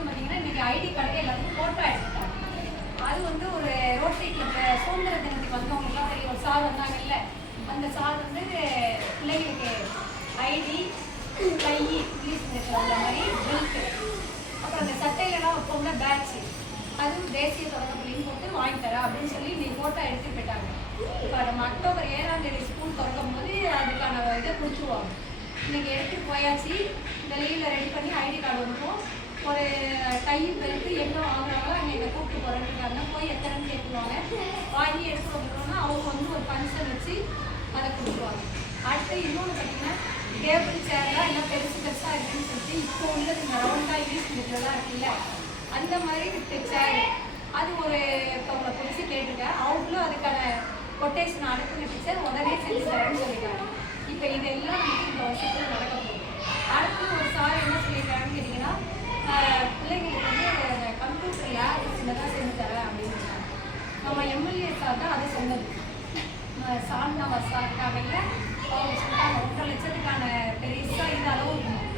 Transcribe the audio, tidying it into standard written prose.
விஷயம் பார்த்தீங்கன்னா இன்னைக்கு ஐடி கார்டுக்கு எல்லாத்துக்கும் ஃபோட்டோ எடுத்துட்டாங்க. அது வந்து ஒரு ரோட்டரி கிளப் சுதந்திர தினத்துக்கு வந்தவங்களுக்குலாம் தெரியும். ஒரு சார் வந்தாங்கல்ல, அந்த சார் வந்து பிள்ளைங்களுக்கு ஐடி, கை, இங்கிலீஷ் மீடியத்தில் உள்ள மாதிரி பெல்ட்டு, அப்புறம் அந்த சட்டையிலலாம் வைப்போம்ல பேட்ச், அதுவும் தேசிய தொடக்கப்பள்ளின்னு போட்டு வாங்கி தரேன் அப்படின்னு சொல்லி நீ ஃபோட்டோ எடுத்து போயிட்டாங்க. இப்போ நம்ம அக்டோபர் 7ஆம் தேதி ஸ்கூல் திறக்கும் போது அதுக்கான இதை கொடுத்துருவாங்க. இன்னைக்கு எடுத்துகிட்டு போயாச்சு. இந்த லீவில் ரெடி பண்ணி ஐடி கார்டு வந்துடும். ஒரு டை பெல்ட்டு எங்கே வாங்குறாங்களோ அங்கே என்னை கூப்பிட்டு போகிறேன்னு போய் எத்தனைன்னு கேட்குவாங்க. வாங்கி எடுத்து வந்துட்டோம்னா அவங்க வந்து ஒரு ஃபங்க்ஷன் வச்சு அதை கொடுத்துருவாங்க. அடுத்து இன்னொன்று பார்த்தீங்கன்னா டேபிள் சேர்லாம் எல்லாம் பெருசு பெருசாக இருக்குன்னு சொல்லிட்டு இப்போ உள்ளது இந்த ரவுண்டாக யூஸ் பண்ணிக்கிறதா இருக்குல்ல, அந்த மாதிரி சேர் அது ஒரு ஒருத்தவங்களை பிடிச்சி கேட்டிருக்கேன். அவங்களும் அதுக்கான கொட்டேஷன் அனுப்புன டீச்சர் உடனே செஞ்சு தரேன்னு சொல்லிட்டாங்க. இப்போ இதெல்லாம் வந்து இந்த வருஷத்தில் நடக்க போகுது. அடுத்து ஒரு சார் என்ன சொல்லியிருக்காங்கன்னு கேட்டிங்கன்னா, பிள்ளைங்களுக்கு வந்து அந்த கம்ப்யூட்டர் லேப் சின்னதாக செஞ்சு தரேன் அப்படின்னு சொன்னாங்க. நம்ம எம்எல்ஏ சார் தான் அதை சொன்னது. சாந்தா சாருக்காக அவங்க சொன்னாங்க 1,50,000க்கான பெருசாக இது அளவு இருக்கணும்.